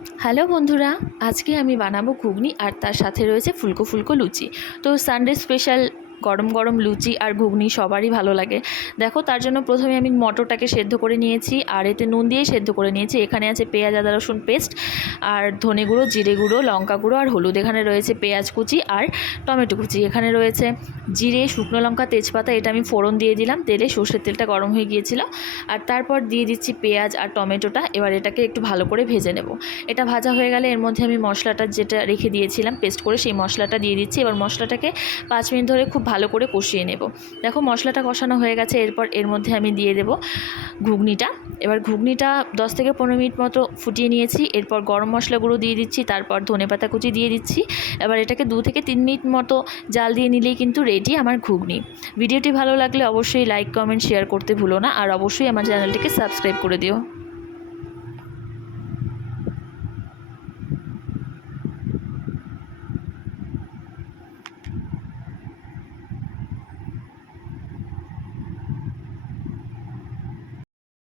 Hello বন্ধুরা, আজকে আমি বানাবো ঘুগনি আর তার সাথে রয়েছে ফুলকো ফুলকো লুচি। তো সানডে স্পেশাল গরম গরম লুচি আর ঘুগনি সবারই ভালো লাগে। দেখো, তার জন্য প্রথমে আমি মটরটাকে সেদ্ধ করে নিয়েছি আর এতে নুন দিয়ে সেদ্ধ করে নিয়েছি। এখানে আছে পেঁয়াজ আদা রসুন পেস্ট আর ধনে গুঁড়ো, জিরে গুঁড়ো, লঙ্কা গুঁড়ো আর হলুদ। এখানে রয়েছে পেঁয়াজ কুচি আর টমেটো কুচি। এখানে রয়েছে জিরে, শুকনো লঙ্কা, তেজপাতা। এটা আমি ফোড়ন দিয়ে দিলাম তেলে। সর্ষের তেলটা গরম হয়ে গিয়েছিল আর তারপর দিয়ে দিচ্ছি পেঁয়াজ আর টমেটোটা। এবার এটাকে একটু ভালো করে ভেজে নেব। এটা ভাজা হয়ে গেলে এর মধ্যে আমি মশলাটা যেটা রেখে দিয়েছিলাম পেস্ট করে, সেই মশলাটা দিয়ে দিচ্ছি। এবার মশলাটাকে 5 মিনিট ধরে খুব ভালো করে কষিয়ে নেব। দেখো, মশলাটা কষানো হয়ে গেছে। এরপর এর মধ্যে আমি দিয়ে দেব ঘুগনিটা। এবার ঘুগনিটা 10 থেকে 15 মিনিট মতো ফুটিয়ে নিয়েছি। এরপর গরম মশলা গুঁড়ো দিয়ে দিচ্ছি, তারপর ধনেপাতা কুচি দিয়ে দিচ্ছি। এবার এটাকে 2 থেকে 3 মিনিট মতো জাল দিয়ে নিলেই কিন্তু রেডি আমার ঘুগনি। ভিডিওটি ভালো লাগলে অবশ্যই লাইক, কমেন্ট, শেয়ার করতে ভুলো না আর অবশ্যই আমার চ্যানেলটিকে সাবস্ক্রাইব করে দিও।